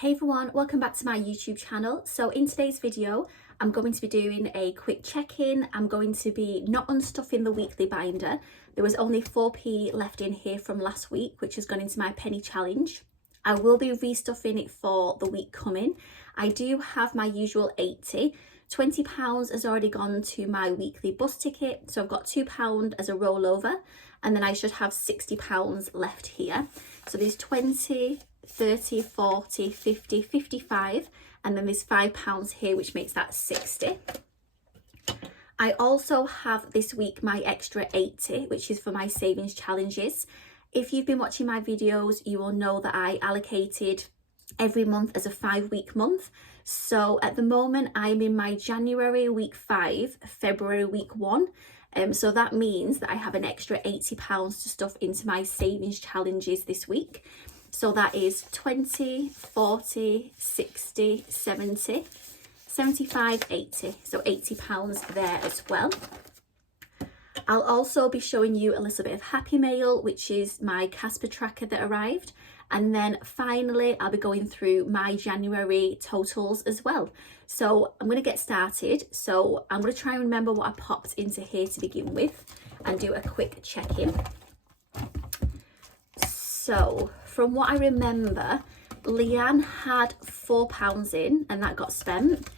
Hey everyone, welcome back to my YouTube channel. So in today's video, I'm going to be doing a quick check-in. I'm going to be not unstuffing the weekly binder. There was only 4p left in here from last week, which has gone into my penny challenge. I will be restuffing it for the week coming. I do have my usual 80. £20 has already gone to my weekly bus ticket. So I've got £2 as a rollover, and then I should have £60 left here. So there's 20, 30, 40, 50, 55, and then there's £5 here, which makes that 60. I also have this week my extra 80, which is for my savings challenges. If you've been watching my videos, you will know that I allocated every month as a 5-week month. So at the moment I'm in my January week 5, February week 1. So that means that I have an extra £80 to stuff into my savings challenges this week. So that is 20, 40, 60, 70, 75, 80. So £80 there as well. I'll also be showing you a little bit of Happy Mail, which is my Casper tracker that arrived. And then finally, I'll be going through my January totals as well. So I'm going to get started. So I'm going to try and remember what I popped into here to begin with and do a quick check-in. So from what I remember, Leanne had £4 in and that got spent.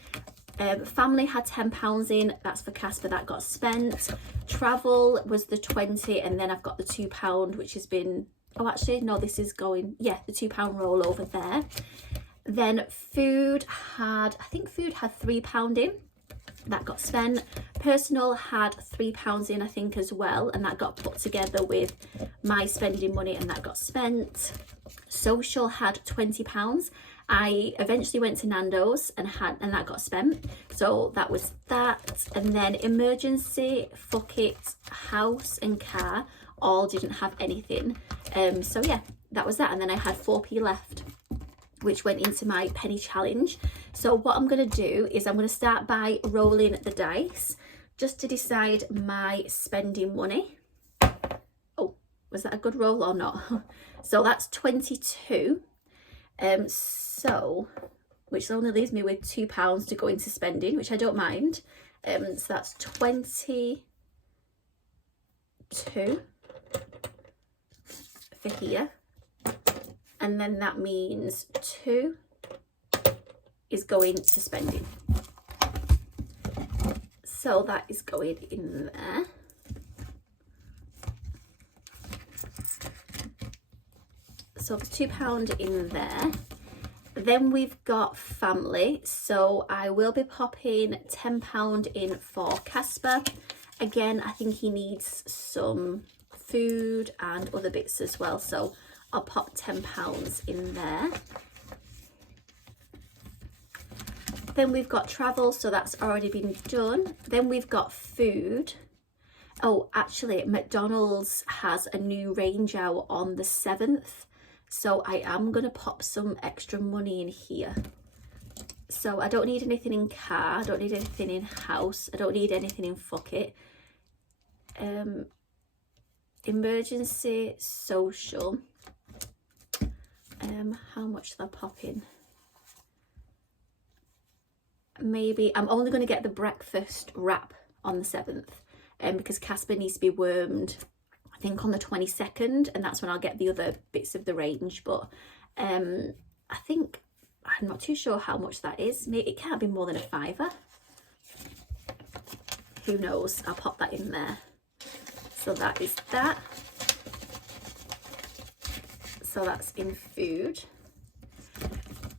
Family had £10 in, that's for Casper, that got spent. Travel was the 20, and then I've got the £2, which has been, oh actually no, this is going, yeah, the £2 rollover there. Then food had, I think food had £3 in, that got spent. Personal had £3 in, I think, as well, and that got put together with my spending money and that got spent. Social had £20. I eventually went to Nando's and that got spent, so that was that. And then emergency, fuck it, house and car all didn't have anything. So yeah, that was that. And then I had 4p left, which went into my penny challenge. So what I'm going to do is I'm going to start by rolling the dice just to decide my spending money. Oh, was that a good roll or not? So that's 22. So which only leaves me with £2 to go into spending, which I don't mind. So that's 22 for here. And then that means 2 is going to spending. So that is going in there. So there's £2 in there. Then we've got family. So I will be popping £10 in for Casper. Again, I think he needs some food and other bits as well. So I'll pop £10 in there. Then we've got travel, so that's already been done. Then we've got food. Oh, actually, McDonald's has a new range out on the 7th. So I am going to pop some extra money in here. So I don't need anything in car. I don't need anything in house. I don't need anything in fuck it. Emergency, social. How much did I pop in? Maybe I'm only going to get the breakfast wrap on the 7th, because Casper needs to be wormed, I think, on the 22nd, and that's when I'll get the other bits of the range. But I think, I'm not too sure how much that is. Maybe it can't be more than a £5. Who knows? I'll pop that in there. So that is that. So that's in food.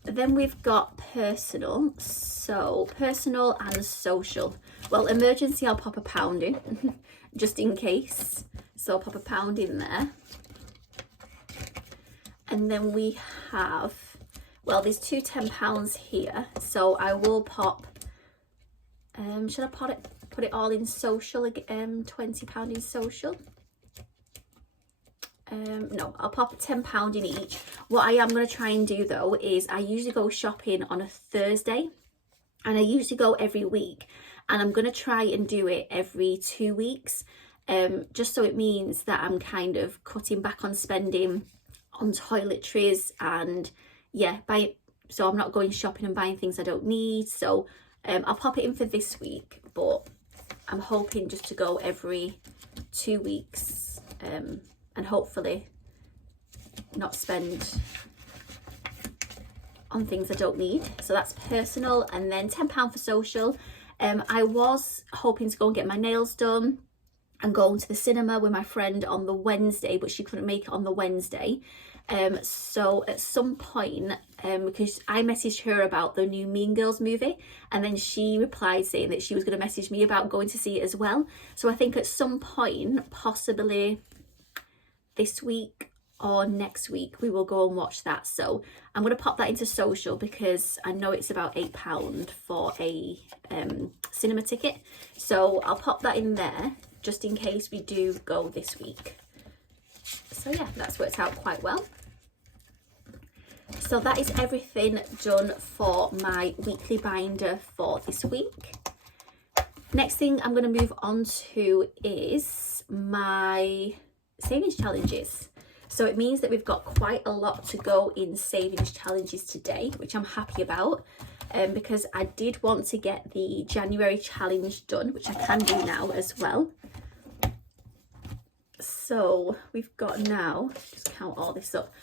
Then we've got personal. So personal and social. Well, emergency, I'll pop £1 in just in case. So I'll pop £1 in there. And then we have, well, there's two £10 here. So I will pop, should I put it all in social, £20 in social? No, I'll pop £10 in each. What I am going to try and do though is I usually go shopping on a Thursday, and I usually go every week, and I'm going to try and do it every 2 weeks, just so it means that I'm kind of cutting back on spending on toiletries, and yeah, by so I'm not going shopping and buying things I don't need. So I'll pop it in for this week, but I'm hoping just to go every 2 weeks, and hopefully not spend on things I don't need. So that's personal, and then £10 for social. I was hoping to go and get my nails done and going to the cinema with my friend on the Wednesday, but she couldn't make it on the Wednesday. So at some point, because I messaged her about the new Mean Girls movie, and then she replied saying that she was going to message me about going to see it as well. So I think at some point, possibly this week or next week, we will go and watch that. So I'm going to pop that into social because I know it's about £8 for a cinema ticket. So I'll pop that in there just in case we do go this week. So yeah, that's worked out quite well. So that is everything done for my weekly binder for this week. Next thing I'm going to move on to is my savings challenges. So it means that we've got quite a lot to go in savings challenges today, which I'm happy about, because I did want to get the January challenge done, which I can do now as well. So we've got now, just count all this up.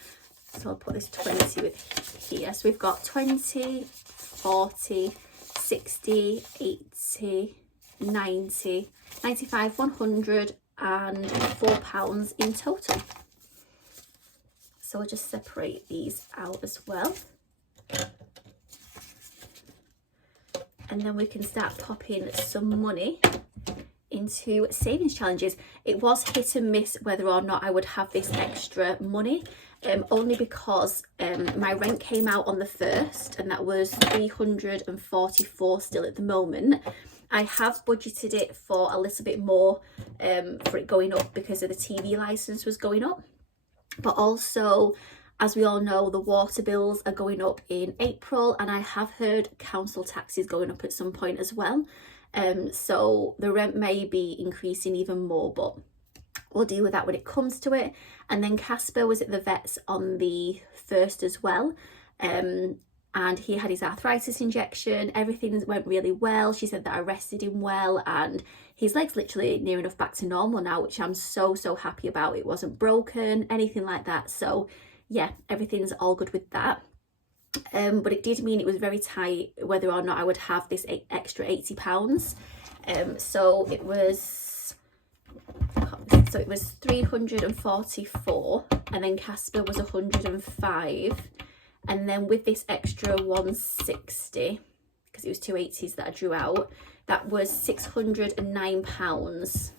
So I'll put this 20 with here. So we've got 20, 40, 60, 80, 90, 95, 100 and £4 in total. So I'll just separate these out as well. And then we can start popping some money into savings challenges. It was hit and miss whether or not I would have this extra money, only because my rent came out on the 1st, and that was 344 still at the moment. I have budgeted it for a little bit more for it going up because of the TV license was going up, but also, as we all know, the water bills are going up in April, and I have heard council taxes going up at some point as well. So the rent may be increasing even more, but we'll deal with that when it comes to it. And then Casper was at the vet's on the 1st as well, and he had his arthritis injection. Everything went really well. She said that I rested him well, and his leg's literally near enough back to normal now, which I'm so happy about. It wasn't broken, anything like that. So yeah, everything's all good with that. But it did mean it was very tight whether or not I would have this extra £80. So it was 344, and then Casper was 105, and then with this extra 160, because it was 280s that I drew out, that was £609,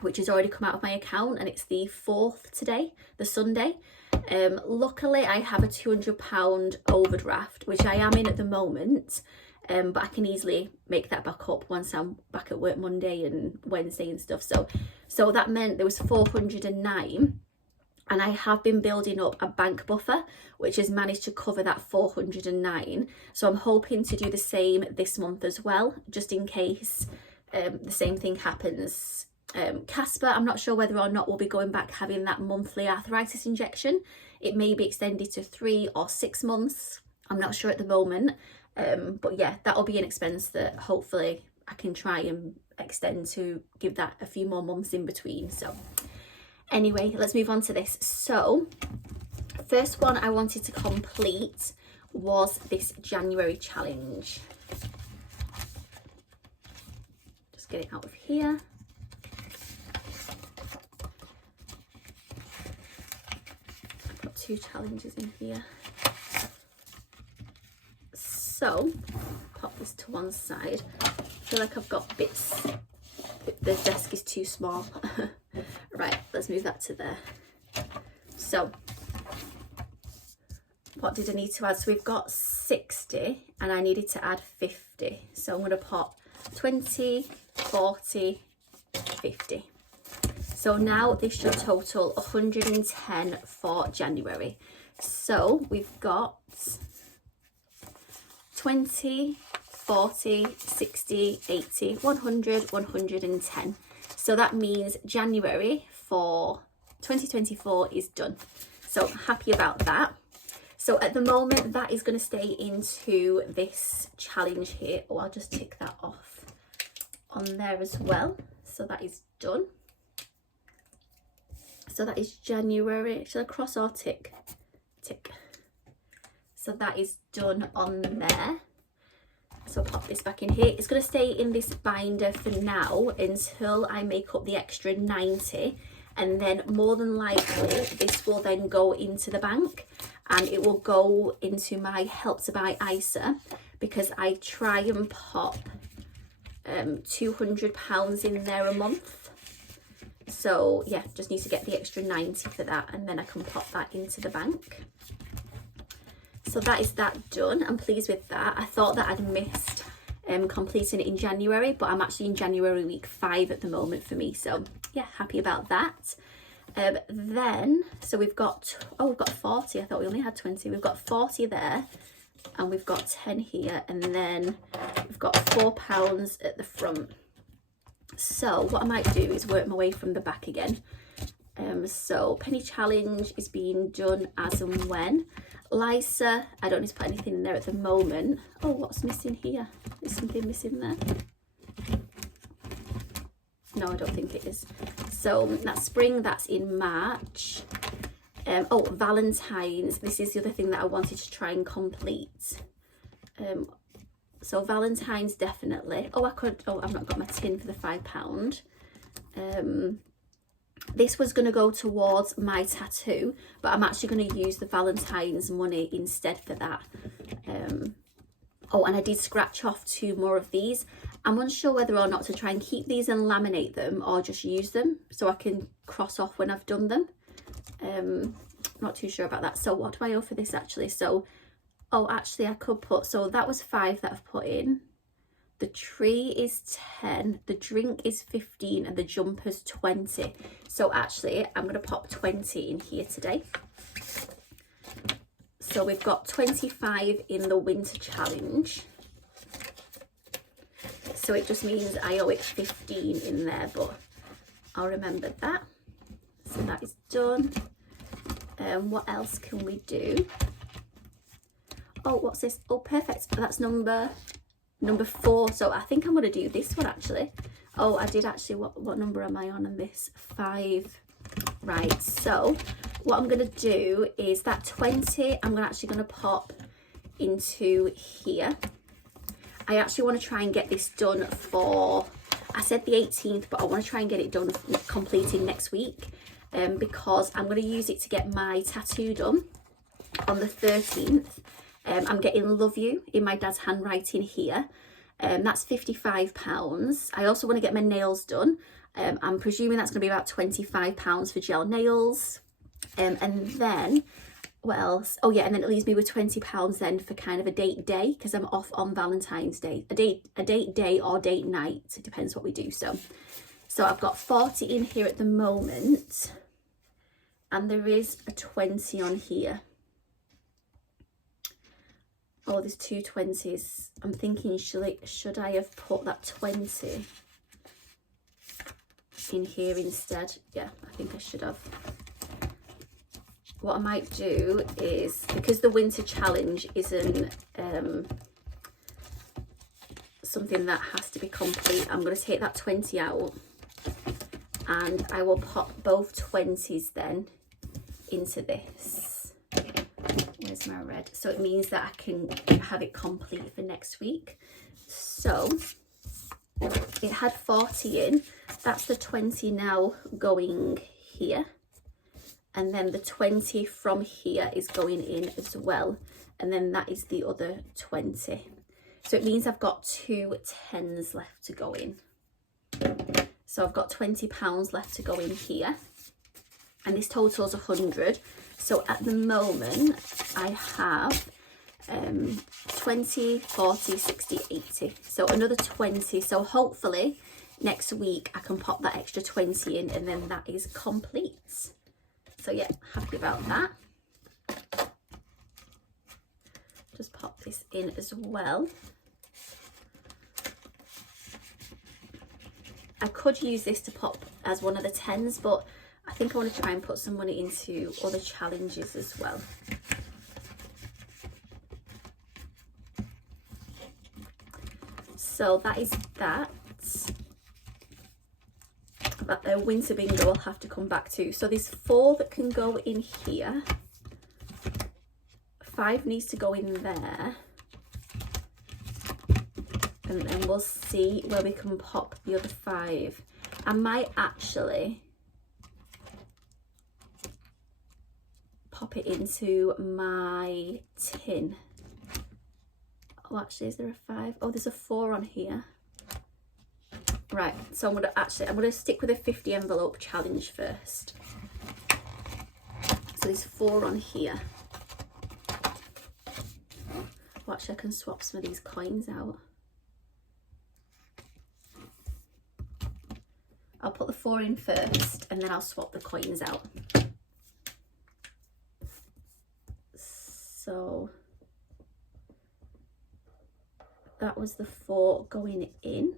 which has already come out of my account, and it's the 4th today, the Sunday. Luckily I have a £200 overdraft, which I am in at the moment, but I can easily make that back up once I'm back at work Monday and Wednesday and stuff. So that meant there was 409, and I have been building up a bank buffer which has managed to cover that 409. So I'm hoping to do the same this month as well, just in case the same thing happens. Casper, I'm not sure whether or not we'll be going back having that monthly arthritis injection. It may be extended to 3 or 6 months. I'm not sure at the moment. But yeah, that'll be an expense that hopefully I can try and extend to give that a few more months in between. So anyway, let's move on to this. So first one I wanted to complete was this January challenge. Just get it out of here. I've got 2 challenges in here. So pop this to one side. I feel like I've got bits, the desk is too small. Right, let's move that to there. So what did I need to add? So we've got 60 and I needed to add 50. So I'm going to pop 20, 40, 50. So now this should total 110 for January. So we've got 20, 40, 60, 80, 100, 110. So that means January for 2024 is done. So happy about that. So at the moment, that is going to stay into this challenge here. Oh, I'll just tick that off on there as well. So that is done. So that is January. Shall I cross or tick? Tick. So that is done on there. So I'll pop this back in here. It's going to stay in this binder for now until I make up the extra 90. And then more than likely, this will then go into the bank and it will go into my Help to Buy ISA, because I try and pop £200 in there a month. So yeah, just need to get the extra 90 for that, and then I can pop that into the bank. So that is that done. I'm pleased with that. I thought that I'd missed completing it in January, but I'm actually in January week 5 at the moment for me. So yeah, happy about that. Then, so we've got 40. I thought we only had 20. We've got 40 there, and we've got 10 here, and then we've got £4 at the front. So what I might do is work my way from the back again. So penny challenge is being done as and when. Lysa, I don't need to put anything in there at the moment. Oh, what's missing here? Is something missing there? No, I don't think it is. So that's spring, that's in March. Oh, Valentine's. This is the other thing that I wanted to try and complete. So Valentine's definitely. Oh, I've not got my tin for the £5. This was going to go towards my tattoo, but I'm actually going to use the Valentine's money instead for that. Oh, and I did scratch off 2 more of these. I'm unsure whether or not to try and keep these and laminate them or just use them so I can cross off when I've done them. Not too sure about that. So what do I owe for this actually? So, oh, actually I could put, so that was 5 that I've put in. The tree is 10, the drink is 15, and the jumper's 20. So actually, I'm going to pop 20 in here today. So we've got 25 in the winter challenge. So it just means I owe it 15 in there, but I'll remember that. So that is done. What else can we do? Oh, what's this? Oh, perfect. That's number 4. So I think I'm going to do this one actually. Oh, I did actually. What number am I on this? 5. Right, so what I'm going to do is that 20 I'm actually going to pop into here. I actually want to try and get this done for, I said the 18th, but I want to try and get it done completing next week, because I'm going to use it to get my tattoo done on the 13th. I'm getting Love You in my dad's handwriting here. That's £55. I also want to get my nails done. I'm presuming that's going to be about £25 for gel nails. And then, what else? Oh yeah, and then it leaves me with £20 then for kind of a date day, because I'm off on Valentine's Day. A date day or date night. It depends what we do. So I've got 40 in here at the moment. And there is a 20 on here. Oh, there's 2 20s. I'm thinking, should I have put that 20 in here instead? Yeah, I think I should have. What I might do is, because the winter challenge isn't something that has to be complete, I'm going to take that 20 out, and I will pop both 20s then into this. Where's my red? So it means that I can have it complete for next week. So it had 40 in. That's the 20 now going here. And then the 20 from here is going in as well. And then that is the other 20. So it means I've got 2 10s left to go in. So I've got £20 left to go in here. And this totals 100. So at the moment, I have 20, 40, 60, 80. So another 20. So hopefully next week I can pop that extra 20 in, and then that is complete. So yeah, happy about that. Just pop this in as well. I could use this to pop as one of the 10s, but I think I want to try and put some money into other challenges as well. So that is that. That winter bingo I'll have to come back to. So there's 4 that can go in here. 5 needs to go in there. And then we'll see where we can pop the other 5. I might actually pop it into my tin. Oh, actually, is there a 5? Oh, there's a 4 on here. Right, so I'm gonna stick with a 50 envelope challenge first. So there's 4 on here. Oh, actually, I can swap some of these coins out. I'll put the 4 in first and then I'll swap the coins out. So that was the 4 going in.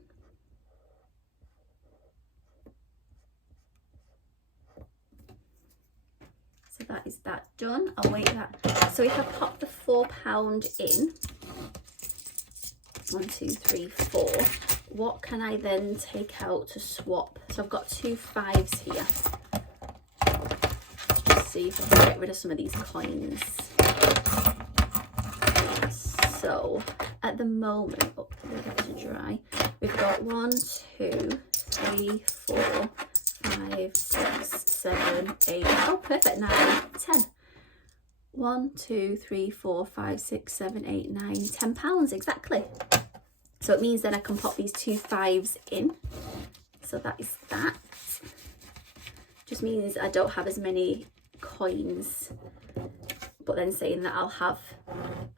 So that is that done. I'll wait that. So if I pop the £4 in, 1, 2, 3, 4, what can I then take out to swap? So I've got 2 5s here. Let's just see if I can get rid of some of these coins. So at the moment, oh, that's to dry. We've got 1, 2, 3, 4, 5, 6, 7, 8. Oh, perfect. 9, 10. 1, 2, 3, 4, 5, 6, 7, 8, 9, £10 exactly. So it means that I can pop these 2 5s in. So that is that. Just means I don't have as many coins, but then saying that I'll have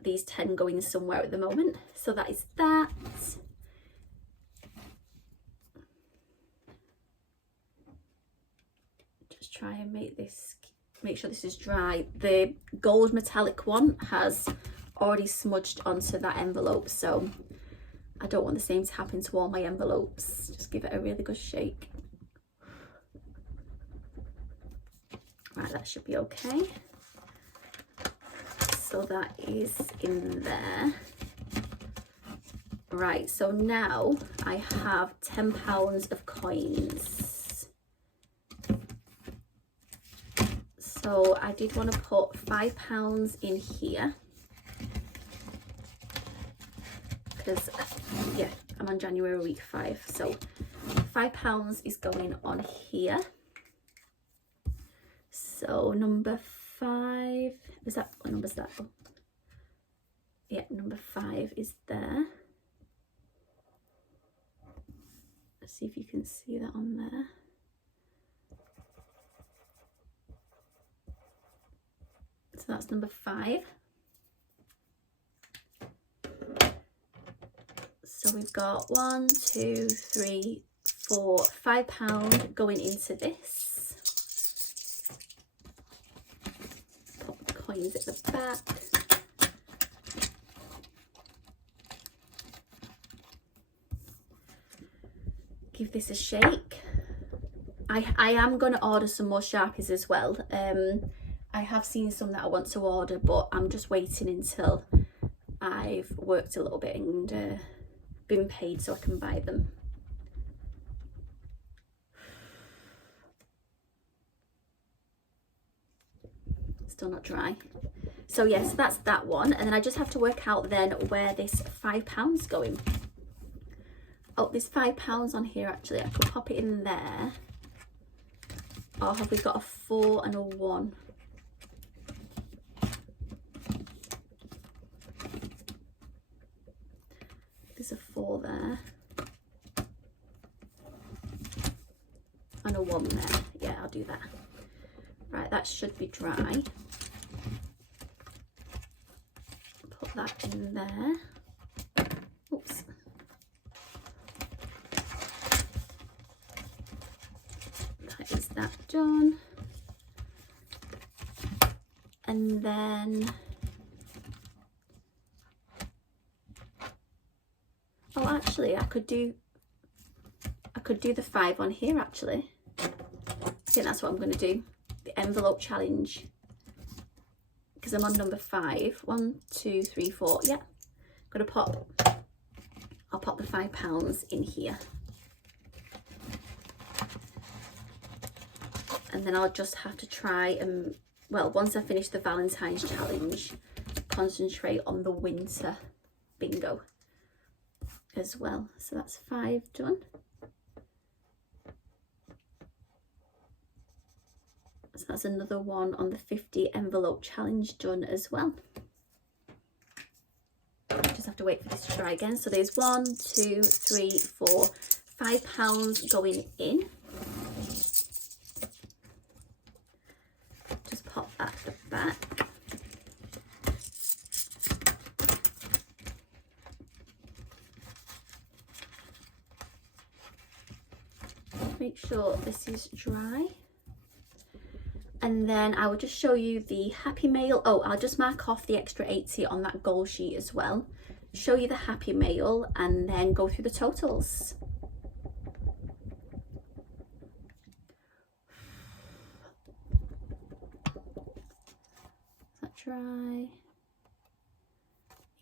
these 10 going somewhere at the moment. So that is that. Just try and make sure this is dry. The gold metallic one has already smudged onto that envelope, so I don't want the same to happen to all my envelopes. Just give it a really good shake. Right, that should be okay. So that is in there. Right, so now I have £10 of coins. So I did want to put £5 in here. Because, yeah, I'm on January week 5. So £5 is going on here. So number 5, is that, what number is that? Oh. Yeah, number 5 is there. Let's see if you can see that on there. So that's number 5. So we've got 1, 2, 3, 4, £5 going into this. Pop the coins at the back. Give this a shake. I am going to order some more Sharpies as well. I have seen some that I want to order, but I'm just waiting until I've worked a little bit and been paid so I can buy them. Still not dry. So yes, that's that one, and then I just have to work out then where this £5 going. Oh, there's £5 on here actually. I could pop it in there. Or have we got a 4 and a 1? There's a 4 there. And a 1 there. Yeah, I'll do that. Right, that should be dry. Put that in there. Oops. That is that done. And then, oh, actually, I could do the 5 on here actually. I think that's what I'm going to do. The envelope challenge, because I'm on number 5. 1, 2, 3, 4. Yeah, I'm going to pop I'll pop the £5 in here. And then I'll just have to try and, well, once I finish the Valentine's challenge, concentrate on the winter bingo as well. So that's 5 done. So that's another one on the 50 envelope challenge done as well. Just have to wait for this to dry again. So there's 1, 2, 3, 4, £5 going in. Just pop that at the back. Make sure this is dry. And then I will just show you the Happy Mail. Oh, I'll just mark off the extra 80 on that goal sheet as well. Show you the Happy Mail and then go through the totals. Is that dry?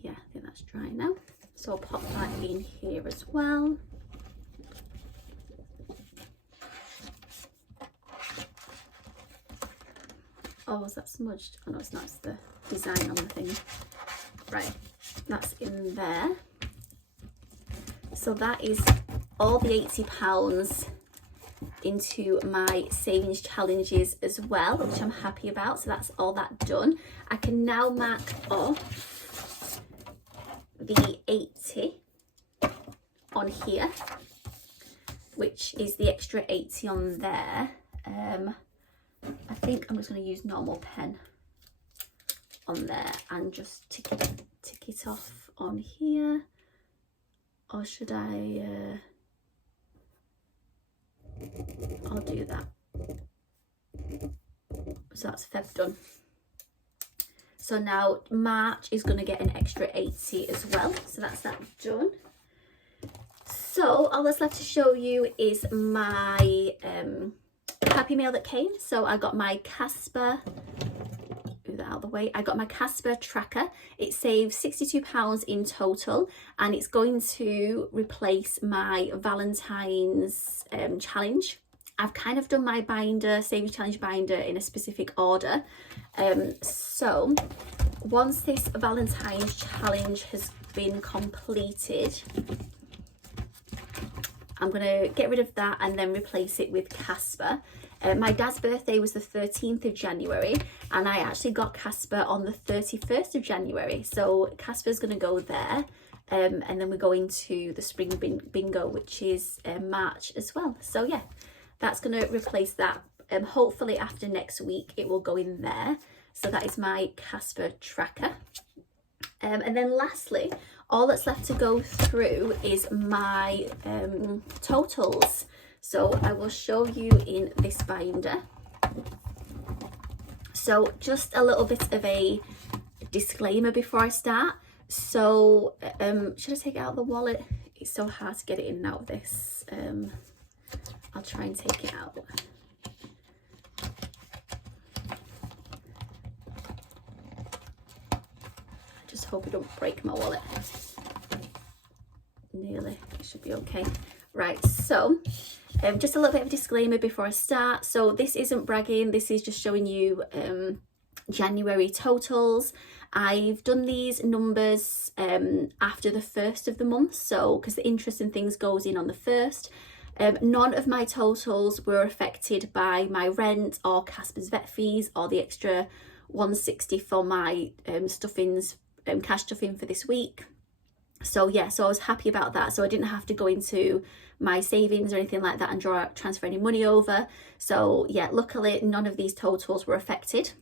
Yeah, I think that's dry now. So I'll pop that in here as well. Oh, was that smudged? Oh no, it's not, it's the design on the thing. Right, that's in there. So that is all the £80 into my savings challenges as well, which I'm happy about. So that's all that done. I can now mark off the 80 on here, which is the extra 80 on there. I think I'm just going to use normal pen on there and just tick it off on here. Or should I? I'll do that. So that's Feb done. So now March is going to get an extra 80 as well. So that's that done. So all that's left to show you is my Happy Mail that came. So I got my Casper, move that out of the way. I got my Casper tracker. It saves £62 in total, and it's going to replace my Valentine's challenge. I've kind of done my binder, savings challenge binder, in a specific order. So once this Valentine's challenge has been completed, I'm going to get rid of that and then replace it with Casper. My dad's birthday was the 13th of January, and I actually got Casper on the 31st of January. So Casper's going to go there, and then we're going to the spring bingo, which is March as well. So yeah, that's going to replace that. Hopefully after next week it will go in there. So that is my Casper tracker. And then lastly, all that's left to go through is my totals. So I will show you in this binder. So just a little bit of a disclaimer before I start. So should I take it out of the wallet? It's so hard to get it in and out of this. I'll try and take it out. I just hope it don't break my wallet. Nearly, it should be okay. Right, so just a little bit of a disclaimer before I start. So this isn't bragging, this is just showing you January totals. I've done these numbers after the first of the month, so because the interest and things goes in on the first. None of my totals were affected by my rent or Casper's vet fees or the extra £160 for my stuffings, cash stuffing for this week. So yeah, so I was happy about that. So I didn't have to go into my savings or anything like that and transfer any money over. So yeah, luckily none of these totals were affected.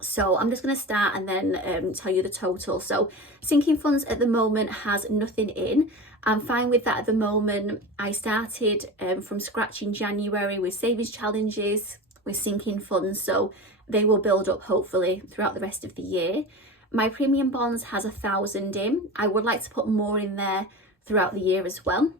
So I'm just going to start and then tell you the total. So sinking funds at the moment has nothing in. I'm fine with that at the moment. I started from scratch in January with savings challenges, with sinking funds, so they will build up hopefully throughout the rest of the year. My premium bonds has 1,000 in. I would like to put more in there throughout the year as well.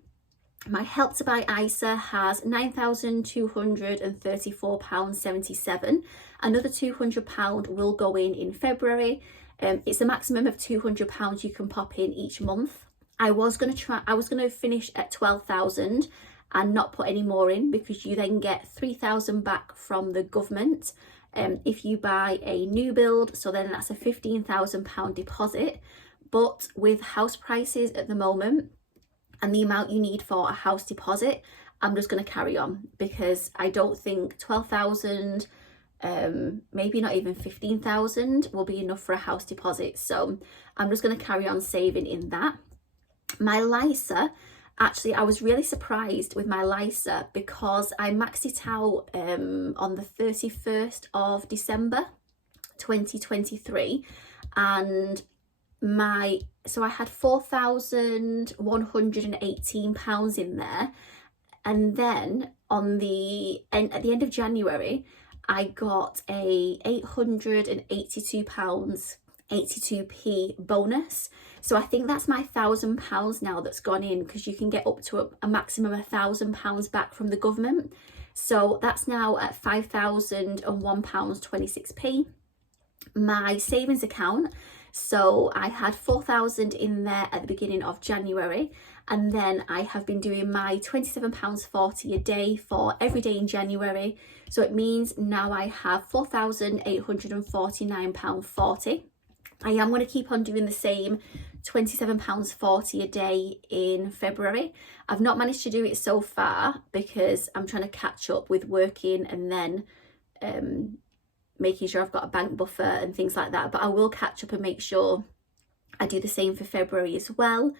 My Help to Buy ISA has £9,234.77. Another £200 will go in February. It's a maximum of £200 you can pop in each month. I was going to finish at 12,000 and not put any more in, because you then get 3,000 back from the government if you buy a new build. So then that's a £15,000 deposit. But with house prices at the moment and the amount you need for a house deposit, I'm just going to carry on, because I don't think 12,000, maybe not even 15,000 will be enough for a house deposit. So I'm just going to carry on saving in that. My LISA, actually, I was really surprised with my LISA, because I maxed it out on the 31st of December 2023, and so I had £4,118 in there, and then at the end of January I got a £882.82p bonus. So I think that's my £1,000 now that's gone in, because you can get up to a maximum of £1,000 back from the government. So that's now at £5,001.26p. My savings account, so I had 4,000 in there at the beginning of January, and then I have been doing my £27.40 a day for every day in January. So it means now I have £4,849.40. I am going to keep on doing the same £27.40 a day in February. I've not managed to do it so far, because I'm trying to catch up with working and then making sure I've got a bank buffer and things like that. But I will catch up and make sure I do the same for February as well.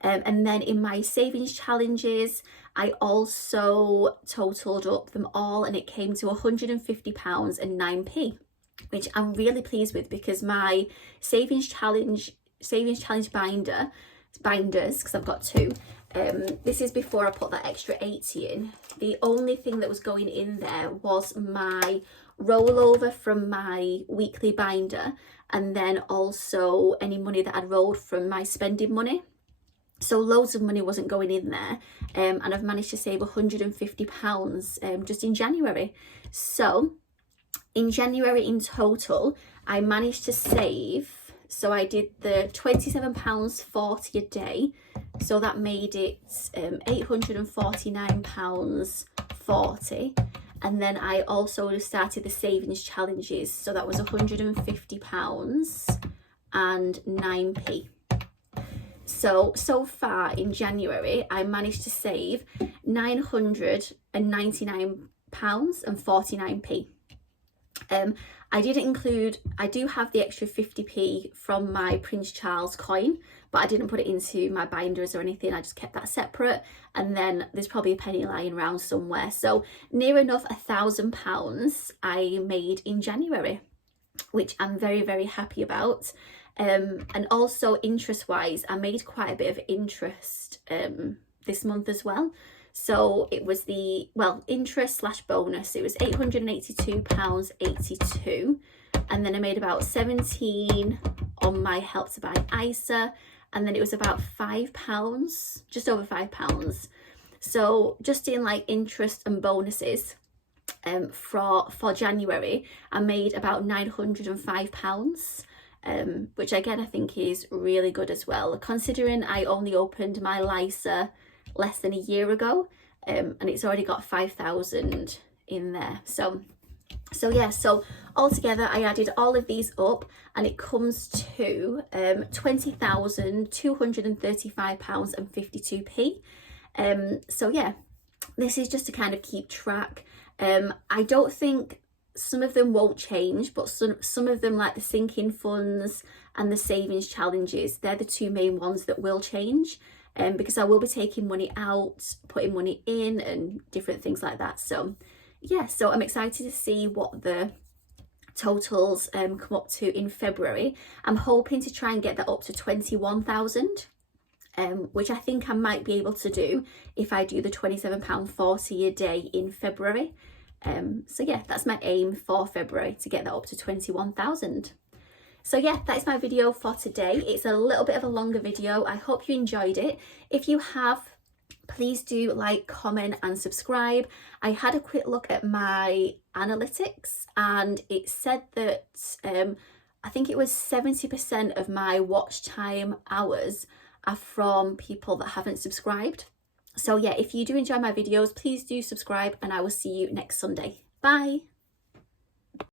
And then in my savings challenges, I also totaled up them all, and it came to £150.09, which I'm really pleased with, because my savings challenge binders, because I've got two, this is before I put that extra 80 in. The only thing that was going in there was my rollover from my weekly binder, and then also any money that I'd rolled from my spending money. So loads of money wasn't going in there, and I've managed to save £150 just in January. So in January in total, I managed to save, so I did the £27.40 a day, so that made it £849.40. And then I also started the savings challenges, so that was £150.09. So far in January, I managed to save £999.49. I do have the extra 50p from my Prince Charles coin, but I didn't put it into my binders or anything. I just kept that separate, and then there's probably a penny lying around somewhere. So near enough £1,000 I made in January, which I'm very, very happy about. And also interest wise, I made quite a bit of interest this month as well. So it was interest / bonus. It was £882.82, and then I made about 17 on my Help to Buy ISA, and then it was about £5, just over £5. So just in like interest and bonuses, for January, I made about £905. Which again I think is really good as well, considering I only opened my LISA less than a year ago, and it's already got 5,000 in there. So yeah, so altogether I added all of these up, and it comes to £20,235.52. So yeah, this is just to kind of keep track. I don't think some of them won't change, but some of them, like the sinking funds and the savings challenges, they're the two main ones that will change, because I will be taking money out, putting money in, and different things like that. So yeah, so I'm excited to see what the totals come up to in February. I'm hoping to try and get that up to 21,000, which I think I might be able to do if I do the £27.40 a day in February. So yeah, that's my aim for February, to get that up to 21,000. So yeah, that's my video for today. It's a little bit of a longer video. I hope you enjoyed it. If you have, please do like, comment and subscribe. I had a quick look at my analytics, and it said that I think it was 70% of my watch time hours are from people that haven't subscribed. So yeah, if you do enjoy my videos, please do subscribe, and I will see you next Sunday. Bye.